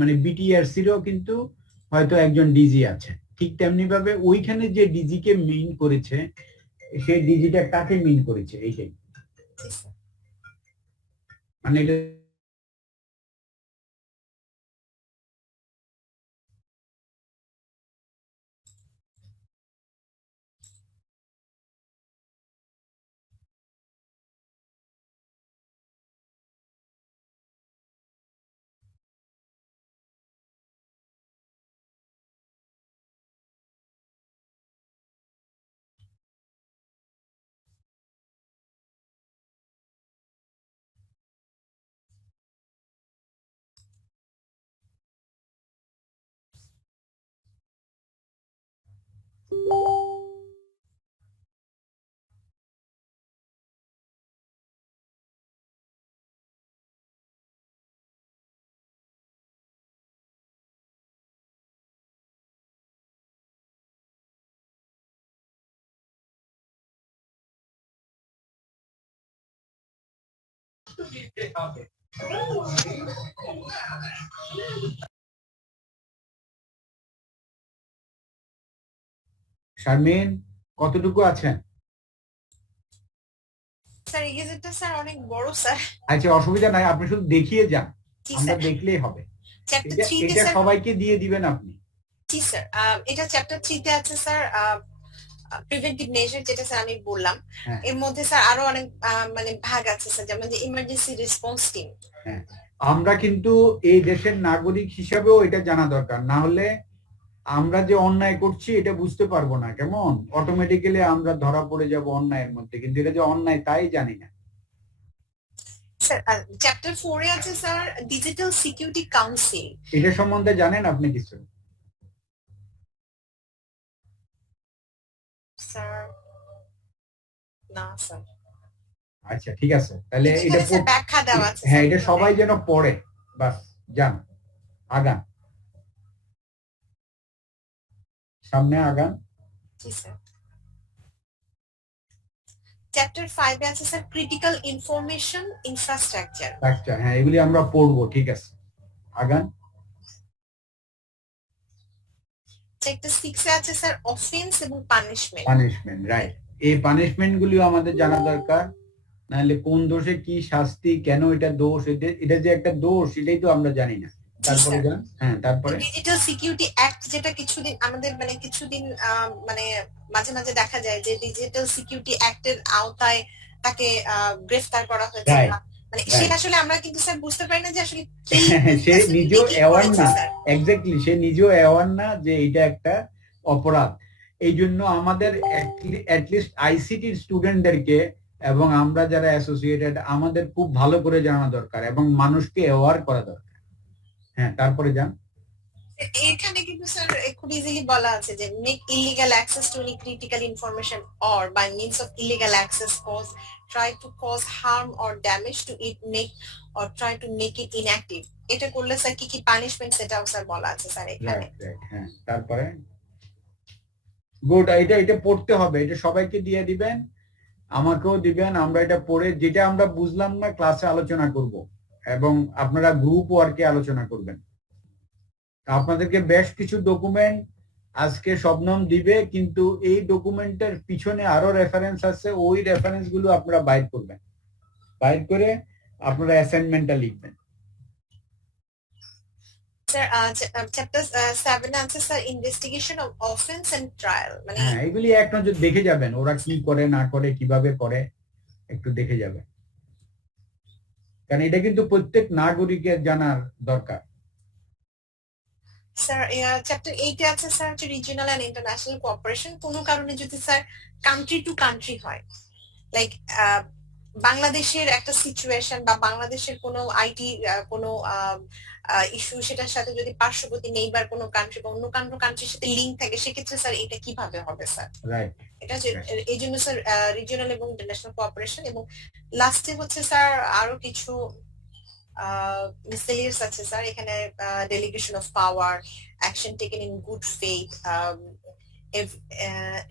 মানে বিটিআরসি রও কিন্তু হয়তো একজন ডিজি আছে। ঠিক তেমনি ভাবে ওইখানে যে ডিজি কে মিন করেছে, সেই ডিজিটা কাকে মিন করেছে, এইটাই জি স্যার। মানে এটা শারমিন কতটুকু আছেন? স্যার এই গেজেটটা স্যার অনেক বড় স্যার। আচ্ছা অসুবিধা নাই, আপনি শুধু দেখিয়ে যান, জি আমরা স্যার। দেখলেই হবে। চ্যাপ্টার এটা 3 তে এটা স্যার। সবাইকে দিয়ে দিবেন আপনি। জি স্যার, এটা চ্যাপ্টার 3 তে আছে স্যার, প্রিভেন্টিভ মেজার, যেটা স্যার আমি বললাম। হ্যাঁ এর মধ্যে স্যার আরো অনেক মানে ভাগ আছে স্যার, যেমন যে ইমার্জেন্সি রেসপন্স টিম। হ্যাঁ, আমরা কিন্তু এই দেশের নাগরিক হিসাবেও এটা জানা দরকার, না হলে আমরা যে অন্যায় করছি এটা বুঝতে পারবো না, কেমন অটোমেটিক্যালি আমরা ধরা পড়ে যাব অন্যায়ের মধ্যে, কিন্তু এটা যে অন্যায় তাই জানি না। স্যার চ্যাপ্টার 4 এ আছে স্যার ডিজিটাল সিকিউরিটি কাউন্সিল। এটা সম্বন্ধে জানেন আপনি কিছু? স্যার না স্যার। আচ্ছা ঠিক আছে, তাহলে কিন্তু এটা এখানে স্যার ব্যাখ্যা দেওয়া আছে হ্যাঁ স্যার। এটা সবাই যেন পড়ে, বাস যান আগান, সামনে আগান। জি স্যার। চ্যাপ্টার 5 এ আছে স্যার ক্রিটিক্যাল ইনফরমেশন ইনফ্রাস্ট্রাকচার। আচ্ছা হ্যাঁ এগুলি আমরা পড়বো, ঠিক আছে আগান। চ্যাপ্টার 6 এ আছে স্যার অফেন্স এবং পানিশমেন্ট। Punishment, right. এই পানিশমেন্ট গুলিও আমাদের জানা দরকার, নাহলে কোন দোষে কি শাস্তি, কেন এটা দোষ, এটা যে একটা দোষ এটাই তো আমরা জানি না। তারপরে যান, হ্যাঁ তারপরে ডিজিটাল সিকিউরিটি অ্যাক্ট, যেটা কিছুদিন আমাদের মানে কিছুদিন মানে মাঝে মাঝে দেখা যায় যে ডিজিটাল সিকিউরিটি অ্যাক্টের আওতায় তাকে গ্রেফতার করা হয়েছে। Right. মানে সে আসলে আমরা কিন্তু স্যার বুঝতে পারি না যে আসলে সে নিজেও অ্যাওয়ার না, এক্স্যাক্টলি সে নিজেও অ্যাওয়ার না যে এটা একটা অপরাধ। এই জন্য আমাদের অ্যাটলিস্ট আইসিটি স্টুডেন্টদেরকে এবং আমরা যারা অ্যাসোসিয়েটেড আমাদের খুব ভালো করে জানা দরকার এবং মানুষকে অ্যাওয়ার করা দরকার। হ্যাঁ তারপরে যান। এখানে কিন্তু স্যার খুব ইজিলি বলা আছে যে make illegal access to any critical information or by means of illegal access cause try to cause harm or damage to it make or try to make it inactive. এটা করলে sir কি কি punishment সেটাও sir বলা আছে sir এখানে। হ্যাঁ তারপরে গুড, এটা পড়তে হবে, এটা সবাইকে দিয়ে দিবেন, আমাকেও দিবেন, আমরা এটা পড়ে যেটা আমরা বুঝলাম না ক্লাসে আলোচনা করব এবং আপনারা গ্রুপ ওয়ার্কে আলোচনা করবেন। আপনাদেরকে বেশ কিছু ডকুমেন্ট আজকে শবনম দিবে, কিন্তু এই ডকুমেন্টের পিছনে আরো রেফারেন্স আছে, ওই রেফারেন্স গুলো আপনারা বাইর করবেন, বাইর করে আপনারা অ্যাসাইনমেন্টটা লিখবেন। স্যার চ্যাপ্টার 7 এ আছে sir investigation of offence and trial. মানে হ্যাঁ এগুলি এক নজর দেখে যাবেন, ওরা কি করে না করে কিভাবে করে একটু দেখে যাবেন, কারণ এটা কিন্তু প্রত্যেক নাগরিকের জানার দরকার। স্যার চ্যাপ্টার 8 এ আছে স্যার হচ্ছে রিজিওনাল এন্ড ইন্টারন্যাশনাল কোঅপারেশন। কোনো কারণে যদি স্যার কান্ট্রি টু কান্ট্রি হয়, লাইক বাংলাদেশের একটা সিচুয়েশন বা বাংলাদেশের কোনো আইটি কোনো ইস্যু, সেটার সাথে যদি পার্শ্ববর্তী নেইবার কোনো কান্ট্রি বা অন্য কান্ট্রির সাথে লিংক থাকে, সেক্ষেত্রে স্যার এটা কিভাবে হবে স্যার? রাইট, এটা এই জন্য স্যার রিজিওনাল এবং ইন্টারন্যাশনাল কোঅপারেশন। এবং লাস্টে হচ্ছে স্যার আরো কিছু মিসেলিয়াস আছে স্যার এখানে, delegation of power, action taken in good faith,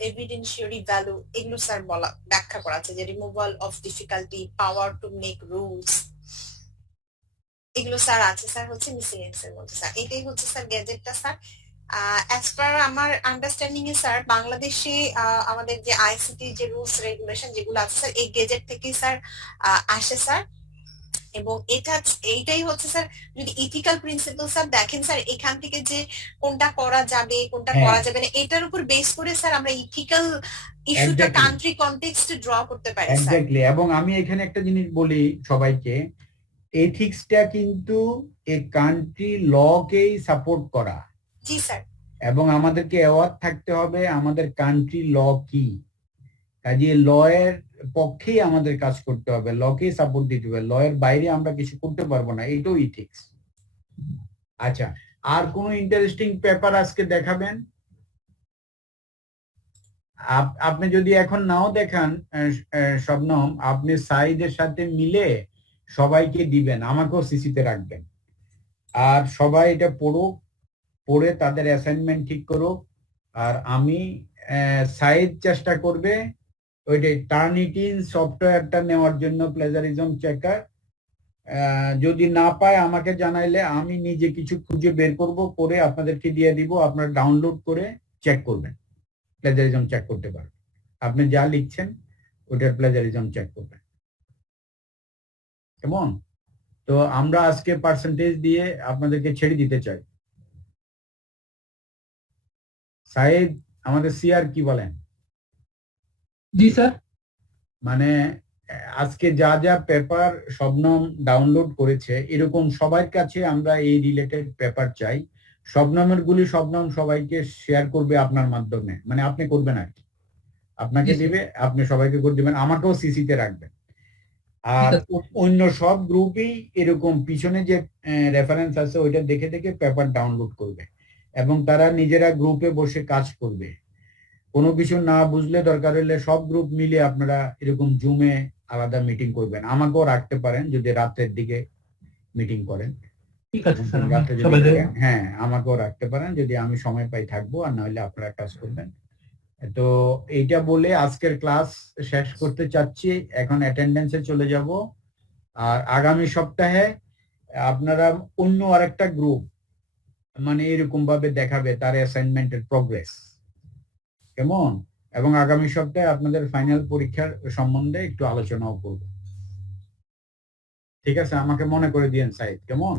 evidentiary value, এগুলো স্যার বলা ব্যাখ্যা করা আছে যে removal of difficulty, power to make rules, এগুলো স্যার আছে স্যার হচ্ছে মিসেলিয়াস এর মধ্যে স্যার। এটাই হচ্ছে স্যার গ্যাজেটটা স্যার। অ্যাজ পার আমার আন্ডারস্ট্যান্ডিং এ স্যার বাংলাদেশে আমাদের যে আইসিটি যে রুলস রেগুলেশন যেগুলো আছে স্যার এই গেজেট থেকে স্যার আসে স্যার। এবং এইটাই হচ্ছে স্যার যদি ইথিক্যাল প্রিন্সিপাল স্যার দেখেন স্যার, এখান থেকে যে কোনটা করা যাবে কোনটা করা যাবে না এটার উপর বেস করে স্যার আমরা ইথিক্যাল ইস্যুটা কান্ট্রি কনটেক্সটে ড্র করতে পারি স্যার। এক্স্যাক্টলি, এবং আমি এখানে একটা জিনিস বলি সবাইকে, এথিক্সটা কিন্তু এই কান্ট্রি লকেই সাপোর্ট করা। জি স্যার। এবং আমাদেরকে অ্যাওয়ার থাকতে হবে আমাদের কান্ট্রি ল কি, কাজে ল এর পক্ষেই আমাদের কাজ করতে হবে, লকেই সাপোর্ট দিতে হবে, ল এর বাইরে আমরা কিছু করতে পারবো না, এটাও ইথিক্স। আচ্ছা, আর কোন ইন্টারেস্টিং পেপার আজকে দেখাবেন? আপনি যদি এখন নাও দেখান শবনম, আপনি সাইদের সাথে মিলে সবাইকে দিবেন, আমাকেও সিসিতে রাখবেন, আর সবাই এটা পড়ুক, পড়ে তাদের অ্যাসাইনমেন্ট ঠিক করুক। আর আমি সাইদ চেষ্টা করবে ওইটাই টার্নিটিন সফটওয়্যারটা নেওয়ার জন্য, প্লেজারিজম চেকার, যদি না পায় আমাকে জানাইলে আমি নিজে কিছু খুঁজে বের করব, করে আপনাদেরকে দিয়ে দিব, আপনারা ডাউনলোড করে চেক করবেন, প্লেজারিজম চেক করতে পারবেন। আপনি যা লিখছেন ওটার প্লেজারিজম চেক করবেন, কেমন? তো আমরা আজকে পার্সেন্টেজ দিয়ে আপনাদেরকে ছেড়ে দিতে চাই। সাইদ, আমাদের সিআর কি বলেন? জি স্যার। মানে আজকে যা যা পেপার শবনম ডাউনলোড করেছে এরকম সবার কাছে আমরা এই রিলেটেড পেপার চাই। শবনমের গুলি শবনম সবাইকে শেয়ার করবে আপনার মাধ্যমে, মানে আপনি করবেন আর কি, আপনাকে জি, স্যার। দিবে, আপনি সবাইকে করে দিবেন, আমাকেও সিসিতে রাখবেন। আর ঠিক আছে। অন্য সব গ্রুপেই এরকম পিছনে যে রেফারেন্স আছে ওইটা দেখে দেখে পেপার ডাউনলোড করবে এবং তারা নিজেরা গ্রুপে বসে কাজ করবে। কোনো কিছু না বুঝলে দরকার হলে সব গ্রুপ মিলে আপনারা এরকম জুমে আলাদা মিটিং করবেন, আমাকেও রাখতে পারেন যদি রাতের দিকে মিটিং করেন। ঠিক আছে স্যার, আমি রাতে যদি সবাইকে করেন, হ্যাঁ আমাকেও রাখতে পারেন যদি আমি সময় পাই থাকবো, আর নাহলে আপনারা কাজ করবেন। তো এইটা বলে আজকের ক্লাস শেষ করতে চাচ্ছি, এখন অ্যাটেন্ডেন্সে চলে যাব। আর আগামী সপ্তাহে আপনারা অন্য আরেকটা গ্রুপ মানে এরকম ভাবে দেখাবে তার অ্যাসাইনমেন্টের প্রোগ্রেস কেমন, এবং আগামী সপ্তাহে আপনাদের ফাইনাল পরীক্ষার সম্বন্ধে একটু আলোচনাও করব। ঠিক আছে, আমাকে মনে করে দিয়েন সাইদ, কেমন?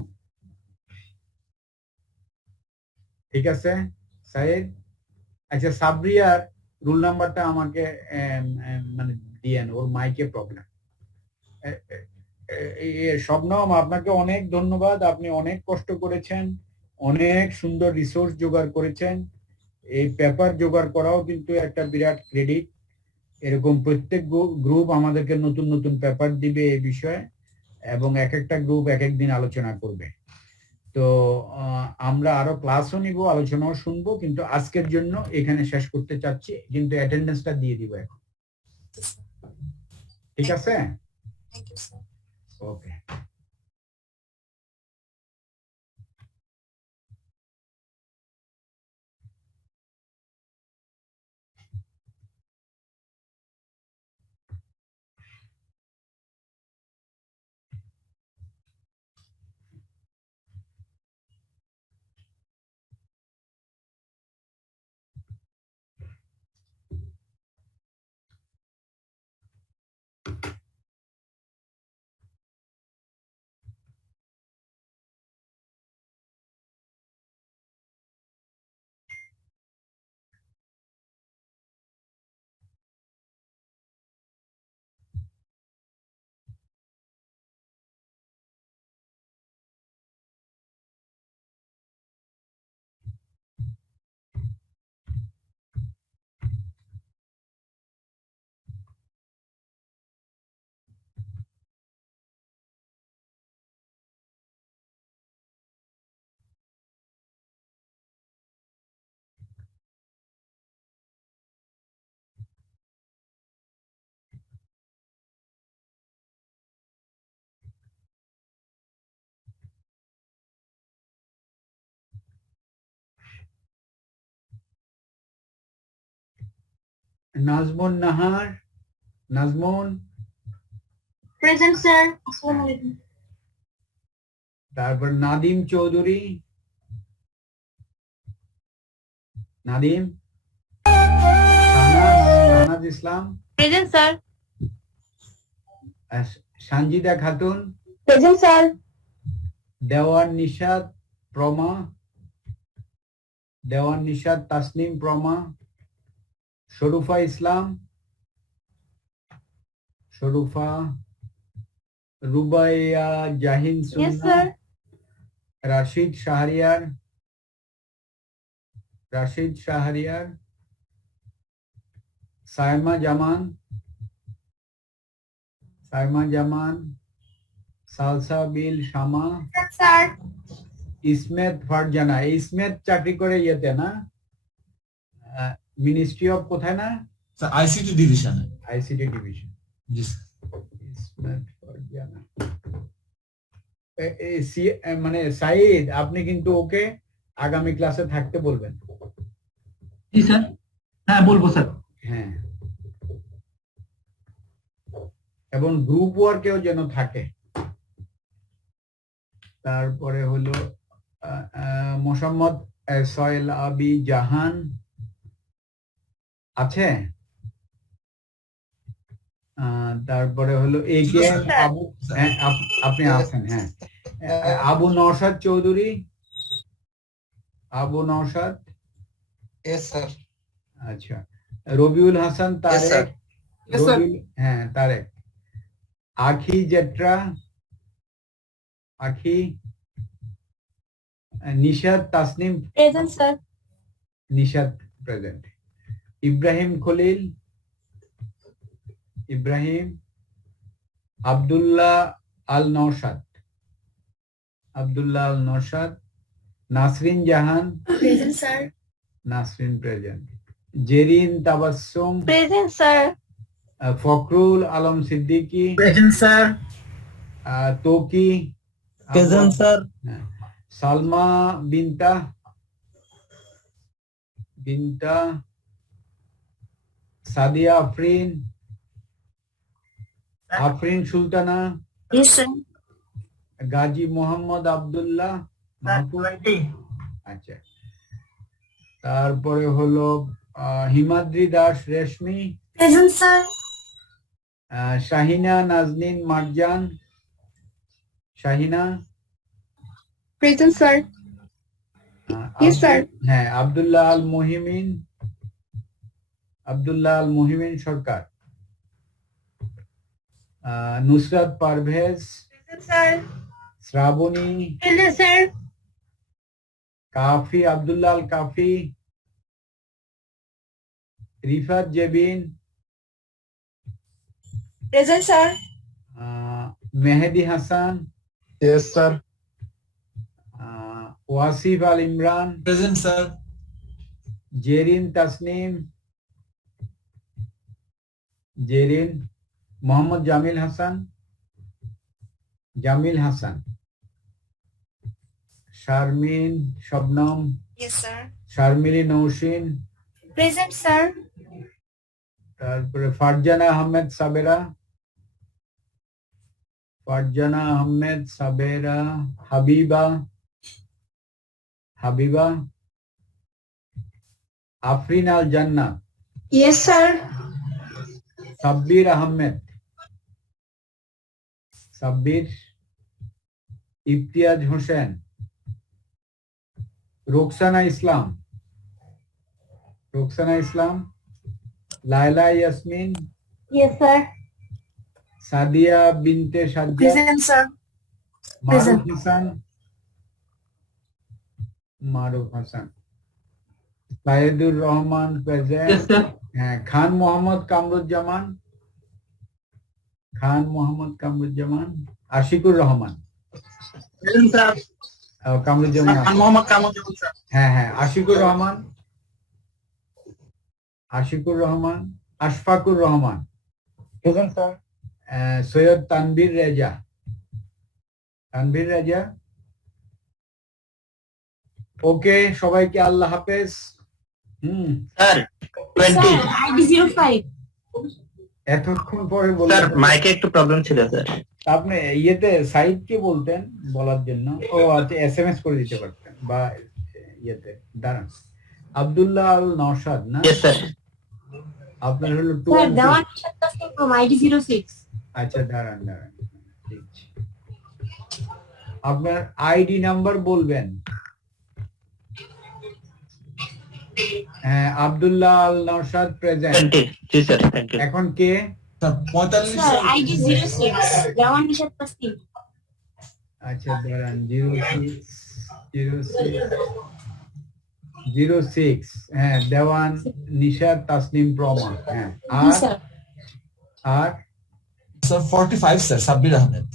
ঠিক আছে সাইদ। আচ্ছা, সাবরিয়ার রুল নাম্বারটা আমাকে মানে দিয়েন, ওর মাইকে প্রবলেম। শবনম, আপনাকে অনেক ধন্যবাদ, আপনি অনেক কষ্ট করেছেন, অনেক সুন্দর রিসোর্স জোগাড় করেছেন। এই পেপার জোগাড় করাও কিন্তু একটা বিরাট ক্রেডিট। এরকম প্রত্যেক গ্রুপ আমাদেরকে নতুন নতুন পেপার দিবে এই বিষয়ে, এবং এক একটা গ্রুপ এক এক দিন আলোচনা করবে। তো আমরা আরো ক্লাসও নিব, আলোচনাও শুনবো, কিন্তু আজকের জন্য এখানে শেষ করতে চাচ্ছি, কিন্তু অ্যাটেন্ডেন্সটা দিয়ে দিব এখন। ঠিক আছে, thank you sir. Okay. Najmun Nahar, Najmun, present sir. আসসালামু আলাইকুম। তারপর Nadim Chowdhury, Nadim, Shahnaz Islam, present sir. Sanjida Khatun, present sir. Dewan Nishad Prama, Dewan Nishad Tasnim Prama, Sharufa Islam, Sharufa, Rubaiya Jahin yes Sunna, sir. Rashid Shahriar, Rashid Shahriar, Saima Zaman, Saima Zaman, Salsabil Shama, sir. Ismet Farzana. Ismet চাকরি করে ইয়েতে না, মিনিস্ট্রি অফ কোথায় না, আইসিটি ডিভিশনে। ICT division. জি স্যার। ইসমেত ফারজানা। মানে সাইদ, আপনি কিন্তু ওকে আগামী ক্লাসে থাকতে বলবেন। জি স্যার। হ্যাঁ বলবো স্যার। হ্যাঁ, এবং গ্রুপ ওয়ার্কেও যেন থাকে। তারপরে হলো মোহাম্মদ সোহেল আবি জাহান আছে। তারপরে হলো এ কে এম আবু, হ্যাঁ আপনি আছেন, হ্যাঁ। আবু নওশাদ চৌধুরী, আবু নওশাদ। Yes, sir. আচ্ছা, Rabiul Hasan Yes, Tarique. sir. Yes, sir. হ্যাঁ তারেক। আখি জেট্রা, Akhi. Nishad Tasnim, Present, sir. Nishad present. Ibrahim Khalil, Ibrahim. Abdullah Al Naushad, Abdullah Al Naushad. Nasrin Jahan, Present, sir. Nasrin present. Zerin Tabassum, Present, sir. Fakhrul Alam Siddiqui, present sir. Toki, Present, sir. হ্যাঁ। সালমা বিনতা, বিনতা। সাদিয়া আফরিন, আফরিন সুলতানা। Yes, sir. গাজী মোহাম্মদ আব্দুল্লাহ মাহফুজ। আচ্ছা, তারপরে হলো হিমাদ্রি দাস রেশমি, Present, sir. Shahina Naznin Marjan, Shahina. Present, sir. Yes, sir. হ্যাঁ, আব্দুল্লাহ আল মুহিমিন, আব্দুল্লাহ আল মুহিমিন সরকার। Nusrat Parvez, Present, sir. Shrabani, Present, sir. কাফি, আব্দুল্লাহ আল কাফি। Rifat Jebin, Present, sir. Mehedi Hasan, Yes, sir. Wasif আল Imran. Present, sir. Zerin Tasnim, Zerin. Mohammad Jamil Hasan, Jamil Hasan. Sharmin Shabnam, Yes, sir. শারমিলি Naushin. Present, sir. তারপরে ফারজানা আহমেদ সাবেরা, ফারজানা আহমেদ সাবেরা। হাবিবা, হাবিবা। আফরিন আল জান্নাত, Yes, sir. Sabbir Ahmed, Sabbir. Imtiaz Hossain, Roksana ইসলাম, রোকসানা ইসলাম। Laila Yasmin, Yes, sir. Sadia Binte Sajjad, Present, sir. Maruf Hasan, Maruf Hasan. Saidur Rahman present. Yes sir. হ্যাঁ, Khan Mohammad Kamruzzaman, Khan Mohammad Kamruzzaman. Ashikur Rahman, present sir. Kamruzzaman. Mohammad Kamruzzaman sir. হ্যাঁ হ্যাঁ, Ashikur Rahman, Ashikur Rahman. Ashfakur Rahman. Present, sir. Syed Tanvir Reza, Tanvir Reza. ওকে, সবাইকে আল্লাহ হাফেজ। Sir 20 Sir, ID 05. এতক্ষণ পরে sir বললেন। মাইকে একটু প্রবলেম ছিল স্যার। আপনি ইয়েতে সাইডকে বলতেন বলার জন্য, ও আচ্ছা এসএমএস করে দিতে পারতেন, বা ইয়েতে দাঁড়ান। আব্দুল্লাহ আল নওশাদ না, ইয়েস স্যার। আপনার হলো Sir, 20। Dewan Tasnim from ID 06. আচ্ছা দাঁড়ান দাঁড়ান, ঠিক আছে। আপনার আইডি নাম্বার বলবেন। হ্যাঁ, আব্দুল্লাহ আল নওশাদ প্রেজেন্ট। 20 জি স্যার, থ্যাংক ইউ। এখন কে? Sir, ID 06. Dewan Tasnim. আচ্ছা দাঁড়ান, 06 হ্যাঁ, দেওয়ান নিশাদ তাসনিম প্রমা। হ্যাঁ, Yes, sir. আর Sir, 45, sir. Sabbir Ahmed.